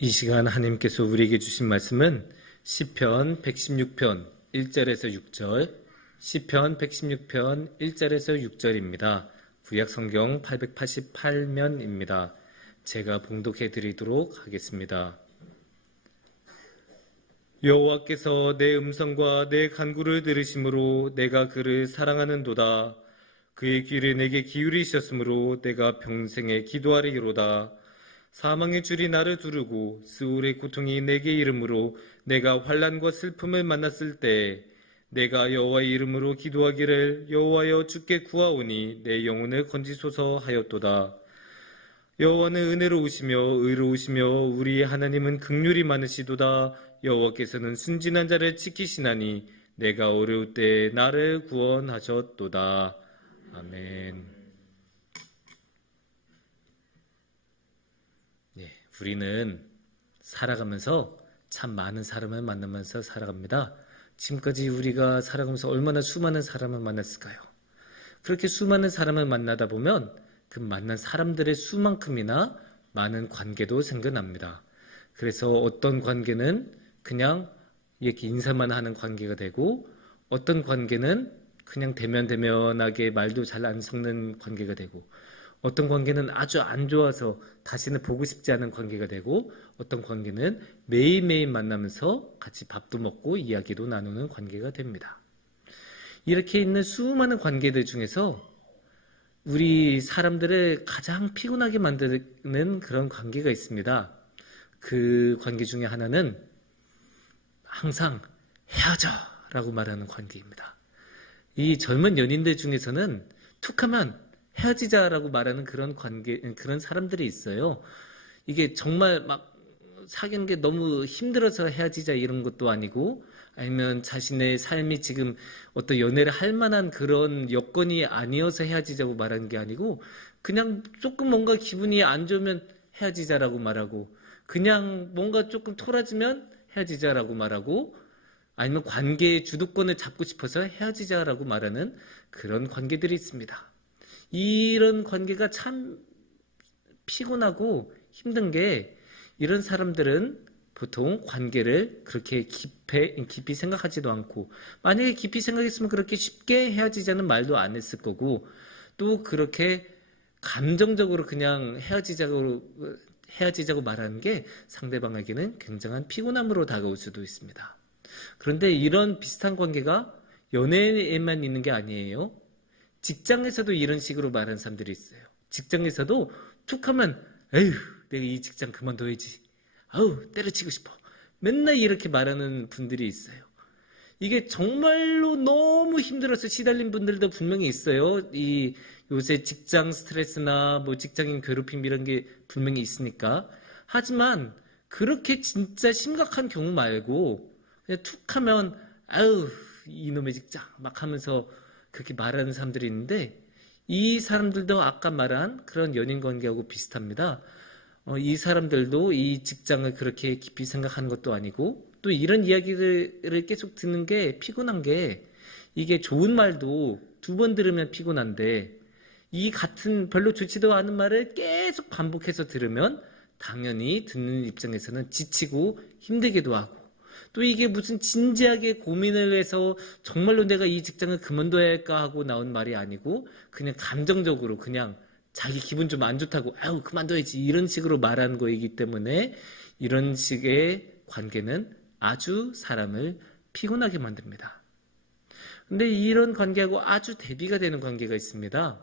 이 시간 하나님께서 우리에게 주신 말씀은 시편 116편 1절에서 6절, 시편 116편 1절에서 6절입니다. 구약 성경 888면입니다. 제가 봉독해 드리도록 하겠습니다. 여호와께서 내 음성과 내 간구를 들으심으로 내가 그를 사랑하는도다. 그의 귀를 내게 기울이셨으므로 내가 평생에 기도하리로다. 사망의 줄이 나를 두르고 스울의 고통이 내게 이름으로 내가 환난과 슬픔을 만났을 때 내가 여호와의 이름으로 기도하기를 여호와여 주께 구하오니 내 영혼을 건지소서 하였도다. 여호와는 은혜로우시며 의로우시며 우리의 하나님은 긍휼이 많으시도다. 여호와께서는 순진한 자를 지키시나니 내가 어려울 때 나를 구원하셨도다. 아멘. 우리는 살아가면서 참 많은 사람을 만나면서 살아갑니다. 지금까지 우리가 살아가면서 얼마나 수많은 사람을 만났을까요? 그렇게 수많은 사람을 만나다 보면 그 만난 사람들의 수만큼이나 많은 관계도 생겨납니다. 그래서 어떤 관계는 그냥 이렇게 인사만 하는 관계가 되고, 어떤 관계는 그냥 대면대면하게 말도 잘 안 섞는 관계가 되고, 어떤 관계는 아주 안 좋아서 다시는 보고 싶지 않은 관계가 되고, 어떤 관계는 매일매일 만나면서 같이 밥도 먹고 이야기도 나누는 관계가 됩니다. 이렇게 있는 수많은 관계들 중에서 우리 사람들을 가장 피곤하게 만드는 그런 관계가 있습니다. 그 관계 중에 하나는 항상 헤어져 라고 말하는 관계입니다. 이 젊은 연인들 중에서는 툭하면 헤어지자라고 말하는 그런 관계, 그런 사람들이 있어요. 이게 정말 막 사귀는 게 너무 힘들어서 헤어지자 이런 것도 아니고, 아니면 자신의 삶이 지금 어떤 연애를 할 만한 그런 여건이 아니어서 헤어지자고 말하는 게 아니고, 그냥 조금 뭔가 기분이 안 좋으면 헤어지자라고 말하고, 그냥 뭔가 조금 토라지면 헤어지자라고 말하고, 아니면 관계의 주도권을 잡고 싶어서 헤어지자라고 말하는 그런 관계들이 있습니다. 이런 관계가 참 피곤하고 힘든 게, 이런 사람들은 보통 관계를 그렇게 깊이 생각하지도 않고, 만약에 깊이 생각했으면 그렇게 쉽게 헤어지자는 말도 안 했을 거고, 또 그렇게 감정적으로 그냥 헤어지자고 말하는 게 상대방에게는 굉장한 피곤함으로 다가올 수도 있습니다. 그런데 이런 비슷한 관계가 연애에만 있는 게 아니에요. 직장에서도 이런 식으로 말하는 사람들이 있어요. 직장에서도 툭하면 에휴 내가 이 직장 그만둬야지, 아우 때려치고 싶어, 맨날 이렇게 말하는 분들이 있어요. 이게 정말로 너무 힘들어서 시달린 분들도 분명히 있어요. 이 요새 직장 스트레스나 뭐 직장인 괴롭힘 이런 게 분명히 있으니까. 하지만 그렇게 진짜 심각한 경우 말고 그냥 툭하면 아우 이놈의 직장 막 하면서 그렇게 말하는 사람들이 있는데, 이 사람들도 아까 말한 그런 연인 관계하고 비슷합니다. 이 사람들도 이 직장을 그렇게 깊이 생각하는 것도 아니고, 또 이런 이야기를 계속 듣는 게 피곤한 게, 이게 좋은 말도 2번 들으면 피곤한데 이 같은 별로 좋지도 않은 말을 계속 반복해서 들으면 당연히 듣는 입장에서는 지치고 힘들기도 하고, 또 이게 무슨 진지하게 고민을 해서 정말로 내가 이 직장을 그만둬야 할까 하고 나온 말이 아니고, 그냥 감정적으로 그냥 자기 기분 좀 안 좋다고 아유 그만둬야지 이런 식으로 말하는 거이기 때문에, 이런 식의 관계는 아주 사람을 피곤하게 만듭니다. 근데 이런 관계하고 아주 대비가 되는 관계가 있습니다.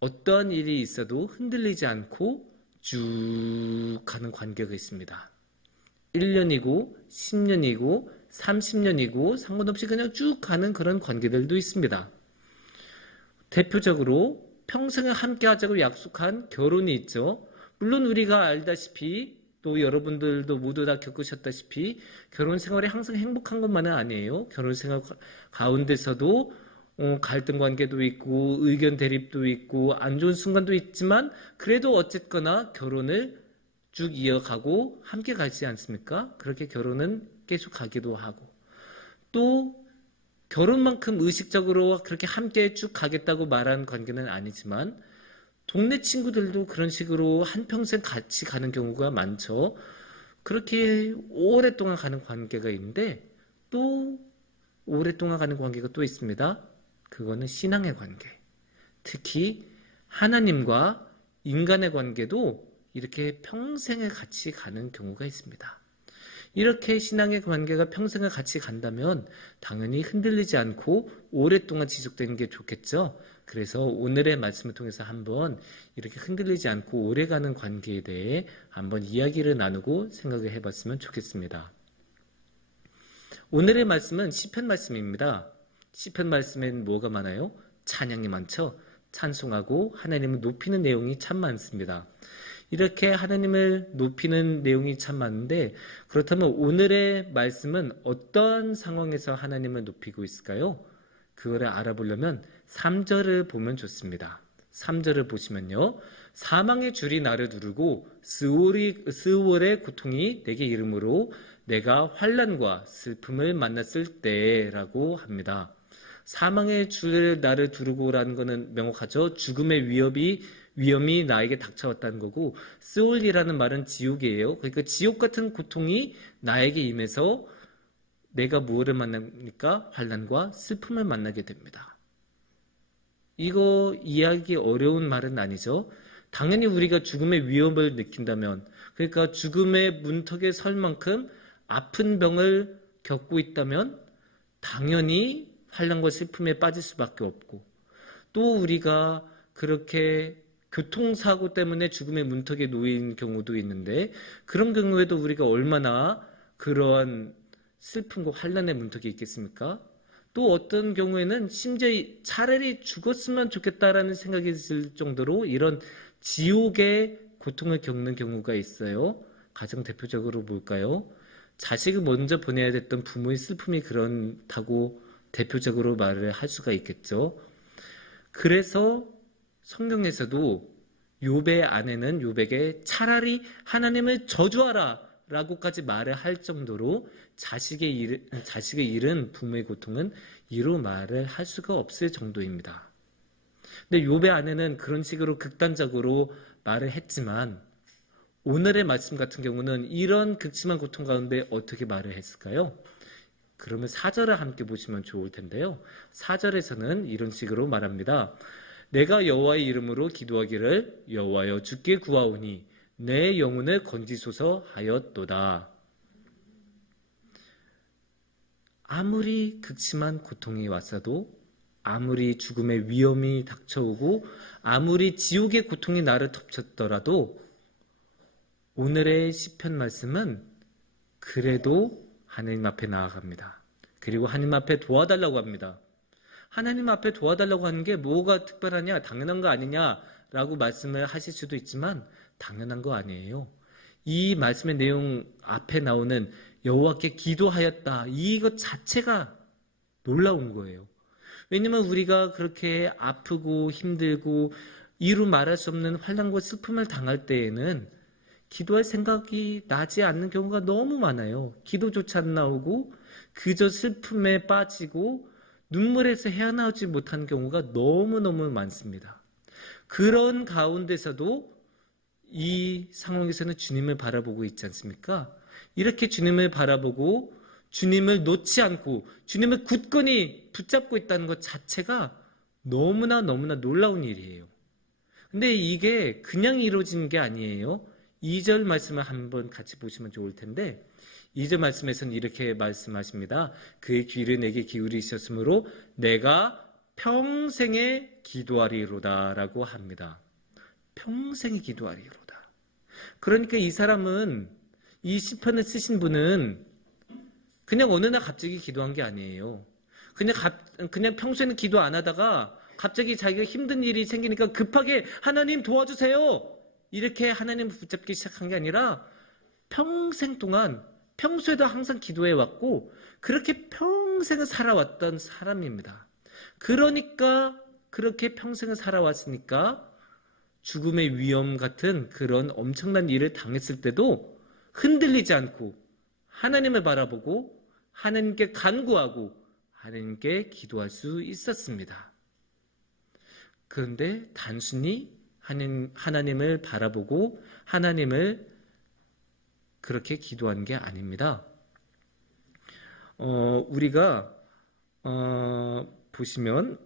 어떠한 일이 있어도 흔들리지 않고 쭉 가는 관계가 있습니다. 1년이고 10년이고 30년이고 상관없이 그냥 쭉 가는 그런 관계들도 있습니다. 대표적으로 평생을 함께 하자고 약속한 결혼이 있죠. 물론 우리가 알다시피, 또 여러분들도 모두 다 겪으셨다시피, 결혼 생활이 항상 행복한 것만은 아니에요. 결혼 생활 가운데서도 갈등 관계도 있고 의견 대립도 있고 안 좋은 순간도 있지만, 그래도 어쨌거나 결혼을 쭉 이어가고 함께 가지 않습니까? 그렇게 결혼은 계속 가기도 하고, 또 결혼만큼 의식적으로 그렇게 함께 쭉 가겠다고 말한 관계는 아니지만, 동네 친구들도 그런 식으로 한평생 같이 가는 경우가 많죠. 그렇게 오랫동안 가는 관계가 있는데 또 오랫동안 가는 관계가 또 있습니다. 그거는 신앙의 관계. 특히 하나님과 인간의 관계도 이렇게 평생을 같이 가는 경우가 있습니다. 이렇게 신앙의 관계가 평생을 같이 간다면 당연히 흔들리지 않고 오랫동안 지속되는 게 좋겠죠. 그래서 오늘의 말씀을 통해서 한번 이렇게 흔들리지 않고 오래가는 관계에 대해 한번 이야기를 나누고 생각을 해봤으면 좋겠습니다. 오늘의 말씀은 시편 말씀입니다. 시편 말씀엔 뭐가 많아요? 찬양이 많죠. 찬송하고 하나님을 높이는 내용이 참 많습니다. 이렇게 하나님을 높이는 내용이 참 많은데 그렇다면 오늘의 말씀은 어떤 상황에서 하나님을 높이고 있을까요? 그거를 알아보려면 3절을 보면 좋습니다. 3절을 보시면요. 사망의 줄이 나를 두르고 스월의 고통이 내게 이름으로 내가 환난과 슬픔을 만났을 때라고 합니다. 사망의 줄 나를 두르고라는 것은 명확하죠. 죽음의 위험이 나에게 닥쳐왔다는 거고 스올이라는 말은 지옥이에요. 그러니까 지옥 같은 고통이 나에게 임해서 내가 무엇을 만납니까? 환난과 슬픔을 만나게 됩니다. 이거 이해하기 어려운 말은 아니죠. 당연히 우리가 죽음의 위험을 느낀다면 그러니까 죽음의 문턱에 설 만큼 아픈 병을 겪고 있다면 당연히 환난과 슬픔에 빠질 수밖에 없고 또 우리가 그렇게 교통사고 때문에 죽음의 문턱에 놓인 경우도 있는데 그런 경우에도 우리가 얼마나 그러한 슬픔과 환난의 문턱에 있겠습니까? 또 어떤 경우에는 심지어 차라리 죽었으면 좋겠다라는 생각이 들 정도로 이런 지옥의 고통을 겪는 경우가 있어요. 가장 대표적으로 뭘까요? 자식을 먼저 보내야 됐던 부모의 슬픔이 그렇다고 대표적으로 말을 할 수가 있겠죠. 그래서 성경에서도 욥의 아내는 욥에게 차라리 하나님을 저주하라 라고까지 말을 할 정도로 자식을 잃은 부모의 고통은 이로 말을 할 수가 없을 정도입니다. 근데 욥의 아내는 그런 식으로 극단적으로 말을 했지만 오늘의 말씀 같은 경우는 이런 극심한 고통 가운데 어떻게 말을 했을까요? 그러면 4절을 함께 보시면 좋을 텐데요. 4절에서는 이런 식으로 말합니다. 내가 여호와의 이름으로 기도하기를 여호와여 주께 구하오니 내 영혼을 건지소서 하였도다. 아무리 극심한 고통이 왔어도 아무리 죽음의 위험이 닥쳐오고 아무리 지옥의 고통이 나를 덮쳤더라도 오늘의 시편 말씀은 그래도 하나님 앞에 나아갑니다. 그리고 하나님 앞에 도와달라고 합니다. 하나님 앞에 도와달라고 하는 게 뭐가 특별하냐, 당연한 거 아니냐라고 말씀을 하실 수도 있지만 당연한 거 아니에요. 이 말씀의 내용 앞에 나오는 여호와께 기도하였다. 이것 자체가 놀라운 거예요. 왜냐면 우리가 그렇게 아프고 힘들고 이루 말할 수 없는 환난과 슬픔을 당할 때에는 기도할 생각이 나지 않는 경우가 너무 많아요. 기도조차 안 나오고 그저 슬픔에 빠지고 눈물에서 헤어나오지 못하는 경우가 너무너무 많습니다. 그런 가운데서도 이 상황에서는 주님을 바라보고 있지 않습니까? 이렇게 주님을 바라보고 주님을 놓지 않고 주님을 굳건히 붙잡고 있다는 것 자체가 너무나 놀라운 일이에요. 근데 이게 그냥 이루어지는 게 아니에요. 2절 말씀을 한번 같이 보시면 좋을 텐데 2절 말씀에서는 이렇게 말씀하십니다. 그의 귀를 내게 기울이셨으므로 내가 평생에 기도하리로다 라고 합니다. 평생에 기도하리로다. 그러니까 이 사람은 이 시편을 쓰신 분은 그냥 어느 날 갑자기 기도한 게 아니에요. 그냥 평소에는 기도 안 하다가 갑자기 자기가 힘든 일이 생기니까 급하게 하나님 도와주세요. 이렇게 하나님을 붙잡기 시작한 게 아니라 평생 동안 평소에도 항상 기도해 왔고 그렇게 평생을 살아왔던 사람입니다. 그러니까 그렇게 평생을 살아왔으니까 죽음의 위험 같은 그런 엄청난 일을 당했을 때도 흔들리지 않고 하나님을 바라보고 하나님께 간구하고 하나님께 기도할 수 있었습니다. 그런데 단순히 하나님을 바라보고 하나님을 그렇게 기도한 게 아닙니다. 우리가 보시면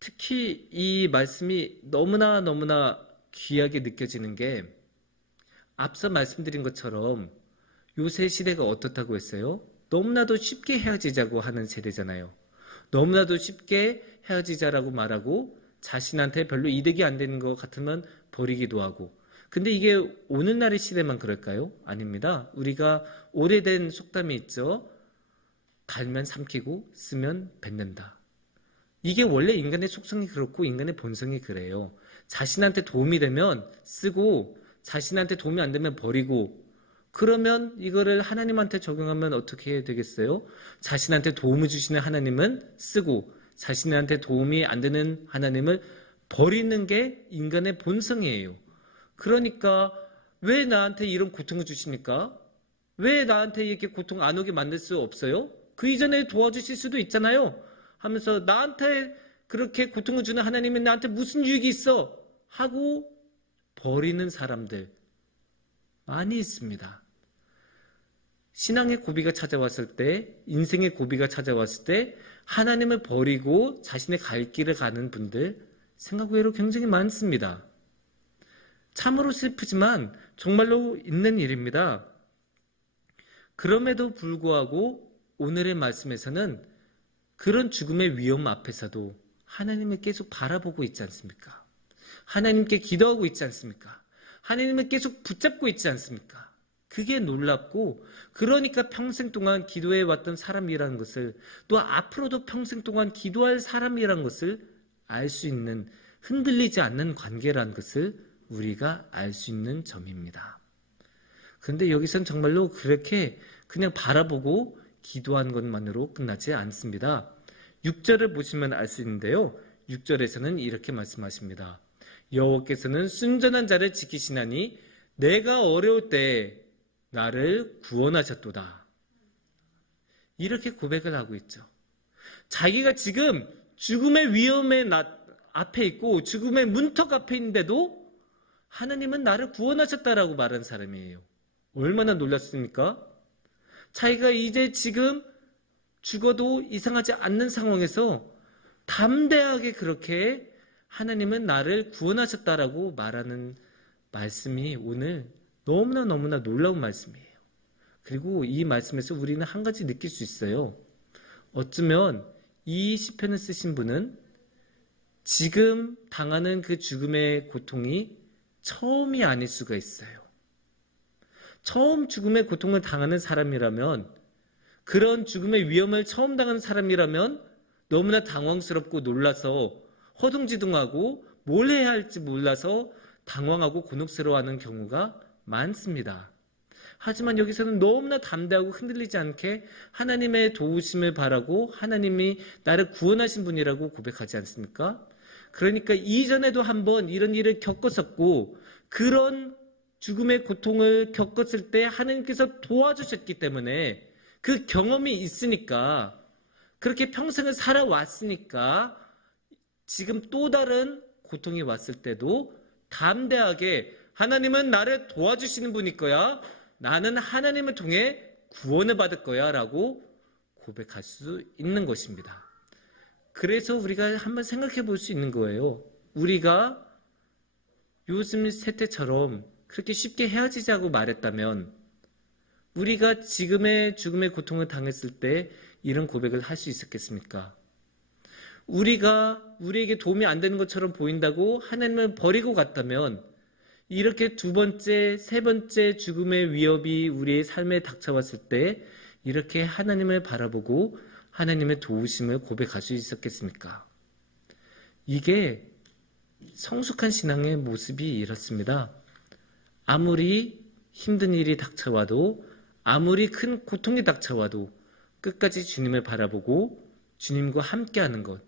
특히 이 말씀이 너무나 귀하게 느껴지는 게 앞서 말씀드린 것처럼 요새 시대가 어떻다고 했어요? 너무나도 쉽게 헤어지자고 하는 세대잖아요. 너무나도 쉽게 헤어지자라고 말하고 자신한테 별로 이득이 안 되는 것 같으면 버리기도 하고. 근데 이게 오늘날의 시대만 그럴까요? 아닙니다. 우리가 오래된 속담이 있죠. 달면 삼키고 쓰면 뱉는다. 이게 원래 인간의 속성이 그렇고 인간의 본성이 그래요. 자신한테 도움이 되면 쓰고 자신한테 도움이 안 되면 버리고, 그러면 이거를 하나님한테 적용하면 어떻게 해야 되겠어요? 자신한테 도움을 주시는 하나님은 쓰고 자신한테 도움이 안 되는 하나님을 버리는 게 인간의 본성이에요. 그러니까 왜 나한테 이런 고통을 주십니까? 왜 나한테 이렇게 고통 안 오게 만들 수 없어요? 그 이전에 도와주실 수도 있잖아요 하면서 나한테 그렇게 고통을 주는 하나님이 나한테 무슨 유익이 있어? 하고 버리는 사람들 많이 있습니다. 신앙의 고비가 찾아왔을 때, 인생의 고비가 찾아왔을 때 하나님을 버리고 자신의 갈 길을 가는 분들 생각 외로 굉장히 많습니다. 참으로 슬프지만 정말로 있는 일입니다. 그럼에도 불구하고 오늘의 말씀에서는 그런 죽음의 위험 앞에서도 하나님을 계속 바라보고 있지 않습니까? 하나님께 기도하고 있지 않습니까? 하나님을 계속 붙잡고 있지 않습니까? 그게 놀랍고, 그러니까 평생 동안 기도해 왔던 사람이라는 것을, 또 앞으로도 평생 동안 기도할 사람이라는 것을 알 수 있는, 흔들리지 않는 관계라는 것을 우리가 알 수 있는 점입니다. 그런데 여기선 정말로 그렇게 그냥 바라보고 기도한 것만으로 끝나지 않습니다. 6절을 보시면 알 수 있는데요. 6절에서는 이렇게 말씀하십니다. 여호와께서는 순전한 자를 지키시나니 내가 어려울 때 나를 구원하셨도다. 이렇게 고백을 하고 있죠. 자기가 지금 죽음의 위험의 앞에 있고 죽음의 문턱 앞에 있는데도 하나님은 나를 구원하셨다라고 말한 사람이에요. 얼마나 놀랐습니까? 자기가 이제 지금 죽어도 이상하지 않는 상황에서 담대하게 그렇게 하나님은 나를 구원하셨다라고 말하는 말씀이 오늘 너무나 놀라운 말씀이에요. 그리고 이 말씀에서 우리는 한 가지 느낄 수 있어요. 어쩌면 이 시편을 쓰신 분은 지금 당하는 그 죽음의 고통이 처음이 아닐 수가 있어요. 처음 죽음의 고통을 당하는 사람이라면, 그런 죽음의 위험을 처음 당하는 사람이라면 너무나 당황스럽고 놀라서 허둥지둥하고 뭘 해야 할지 몰라서 당황하고 곤혹스러워하는 경우가 많습니다. 하지만 여기서는 너무나 담대하고 흔들리지 않게 하나님의 도우심을 바라고 하나님이 나를 구원하신 분이라고 고백하지 않습니까? 그러니까 이전에도 한번 이런 일을 겪었었고, 그런 죽음의 고통을 겪었을 때 하나님께서 도와주셨기 때문에, 그 경험이 있으니까, 그렇게 평생을 살아왔으니까 지금 또 다른 고통이 왔을 때도 담대하게 하나님은 나를 도와주시는 분일 거야, 나는 하나님을 통해 구원을 받을 거야 라고 고백할 수 있는 것입니다. 그래서 우리가 한번 생각해 볼 수 있는 거예요. 우리가 요즘 세태처럼 그렇게 쉽게 헤어지자고 말했다면, 우리가 지금의 죽음의 고통을 당했을 때 이런 고백을 할 수 있었겠습니까? 우리가 우리에게 도움이 안 되는 것처럼 보인다고 하나님을 버리고 갔다면, 이렇게 두 번째, 세 번째 죽음의 위협이 우리의 삶에 닥쳐왔을 때 이렇게 하나님을 바라보고 하나님의 도우심을 고백할 수 있었겠습니까? 이게 성숙한 신앙의 모습이 이렇습니다. 아무리 힘든 일이 닥쳐와도, 아무리 큰 고통이 닥쳐와도 끝까지 주님을 바라보고 주님과 함께하는 것,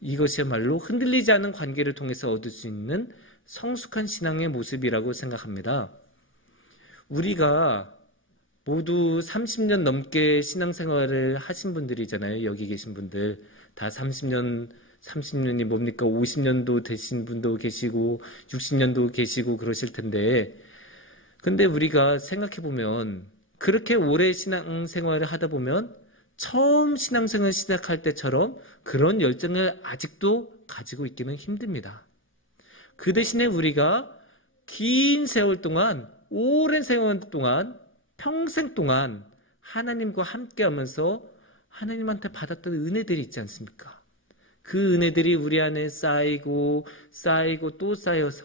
이것이야말로 흔들리지 않은 관계를 통해서 얻을 수 있는 성숙한 신앙의 모습이라고 생각합니다. 우리가 모두 30년 넘게 신앙생활을 하신 분들이잖아요. 여기 계신 분들 다 30년 30년이 뭡니까? 50년도 되신 분도 계시고 60년도 계시고 그러실 텐데, 근데 우리가 생각해 보면 그렇게 오래 신앙생활을 하다 보면 처음 신앙생활 시작할 때처럼 그런 열정을 아직도 가지고 있기는 힘듭니다. 그 대신에 우리가 긴 세월 동안, 오랜 세월 동안, 평생 동안 하나님과 함께 하면서 하나님한테 받았던 은혜들이 있지 않습니까? 그 은혜들이 우리 안에 쌓이고 쌓이고 또 쌓여서,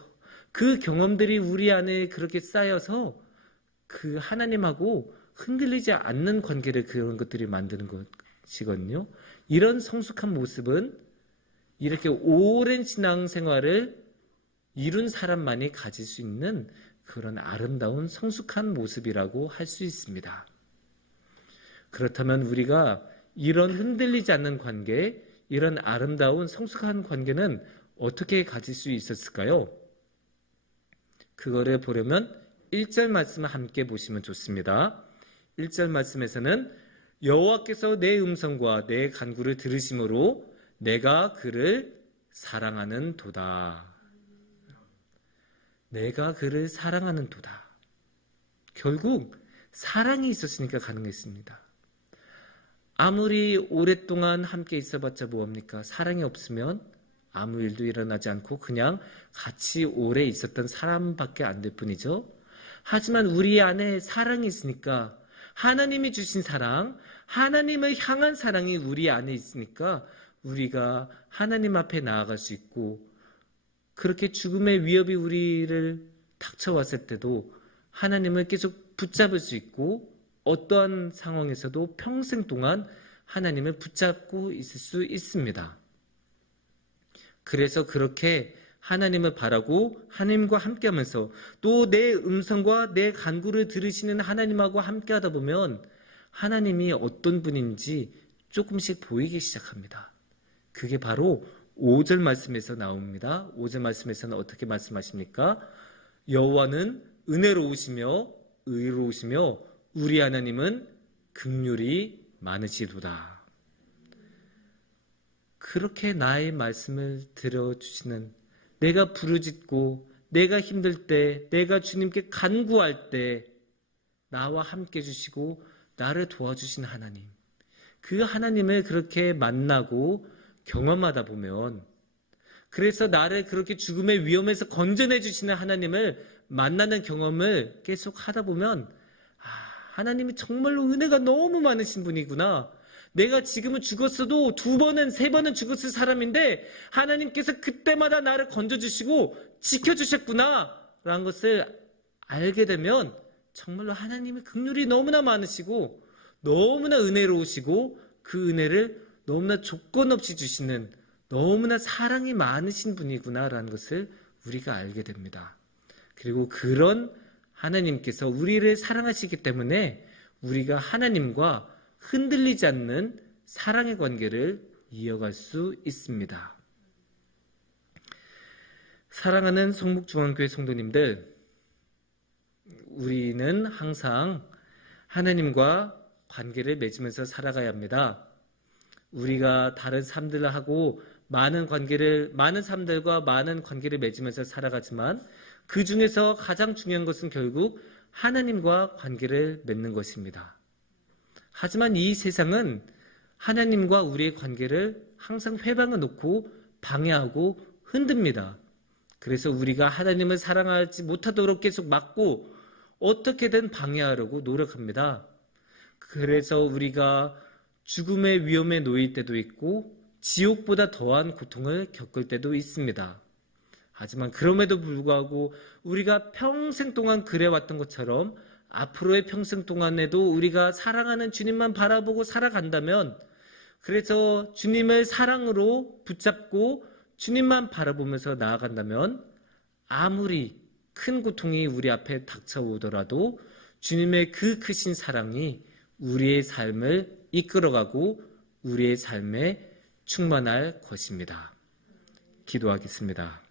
그 경험들이 우리 안에 그렇게 쌓여서 그 하나님하고 흔들리지 않는 관계를, 그런 것들이 만드는 것이거든요. 이런 성숙한 모습은 이렇게 오랜 신앙생활을 이룬 사람만이 가질 수 있는 그런 아름다운 성숙한 모습이라고 할 수 있습니다. 그렇다면 우리가 이런 흔들리지 않는 관계, 이런 아름다운 성숙한 관계는 어떻게 가질 수 있었을까요? 그거를 보려면 1절 말씀을 함께 보시면 좋습니다. 1절 말씀에서는 여호와께서 내 음성과 내 간구를 들으심으로 내가 그를 사랑하는 도다. 내가 그를 사랑하는 도다. 결국 사랑이 있었으니까 가능했습니다. 아무리 오랫동안 함께 있어봤자 뭐합니까? 사랑이 없으면 아무 일도 일어나지 않고 그냥 같이 오래 있었던 사람밖에 안 될 뿐이죠. 하지만 우리 안에 사랑이 있으니까, 하나님이 주신 사랑, 하나님을 향한 사랑이 우리 안에 있으니까 우리가 하나님 앞에 나아갈 수 있고, 그렇게 죽음의 위협이 우리를 닥쳐왔을 때도 하나님을 계속 붙잡을 수 있고, 어떠한 상황에서도 평생 동안 하나님을 붙잡고 있을 수 있습니다. 그래서 그렇게 하나님을 바라고 하나님과 함께하면서 또 내 음성과 내 간구를 들으시는 하나님하고 함께하다 보면 하나님이 어떤 분인지 조금씩 보이기 시작합니다. 그게 바로 5절 말씀에서 나옵니다. 5절 말씀에서는 어떻게 말씀하십니까? 여호와는 은혜로우시며 의로우시며 우리 하나님은 긍휼이 많으시도다. 그렇게 나의 말씀을 들어주시는, 내가 부르짖고 내가 힘들 때, 내가 주님께 간구할 때 나와 함께 해주시고 나를 도와주신 하나님, 그 하나님을 그렇게 만나고 경험하다 보면, 그래서 나를 그렇게 죽음의 위험에서 건져내 주시는 하나님을 만나는 경험을 계속 하다 보면, 하나님이 정말로 은혜가 너무 많으신 분이구나. 내가 지금은 죽었어도 2번은 3번은 죽었을 사람인데 하나님께서 그때마다 나를 건져주시고 지켜주셨구나 라는 것을 알게 되면 정말로 하나님의 긍휼이 너무나 많으시고 너무나 은혜로우시고 그 은혜를 너무나 조건 없이 주시는 너무나 사랑이 많으신 분이구나 라는 것을 우리가 알게 됩니다. 그리고 그런 하나님께서 우리를 사랑하시기 때문에 우리가 하나님과 흔들리지 않는 사랑의 관계를 이어갈 수 있습니다. 사랑하는 성북중앙교회 성도님들, 우리는 항상 하나님과 관계를 맺으면서 살아가야 합니다. 우리가 다른 사람들하고 많은 사람들과 많은 관계를 맺으면서 살아가지만 그 중에서 가장 중요한 것은 결국 하나님과 관계를 맺는 것입니다. 하지만 이 세상은 하나님과 우리의 관계를 항상 회방에 놓고 방해하고 흔듭니다. 그래서 우리가 하나님을 사랑하지 못하도록 계속 막고 어떻게든 방해하려고 노력합니다. 그래서 우리가 죽음의 위험에 놓일 때도 있고 지옥보다 더한 고통을 겪을 때도 있습니다. 하지만 그럼에도 불구하고 우리가 평생 동안 그래왔던 것처럼 앞으로의 평생 동안에도 우리가 사랑하는 주님만 바라보고 살아간다면, 그래서 주님을 사랑으로 붙잡고 주님만 바라보면서 나아간다면 아무리 큰 고통이 우리 앞에 닥쳐오더라도 주님의 그 크신 사랑이 우리의 삶을 이끌어가고 우리의 삶에 충만할 것입니다. 기도하겠습니다.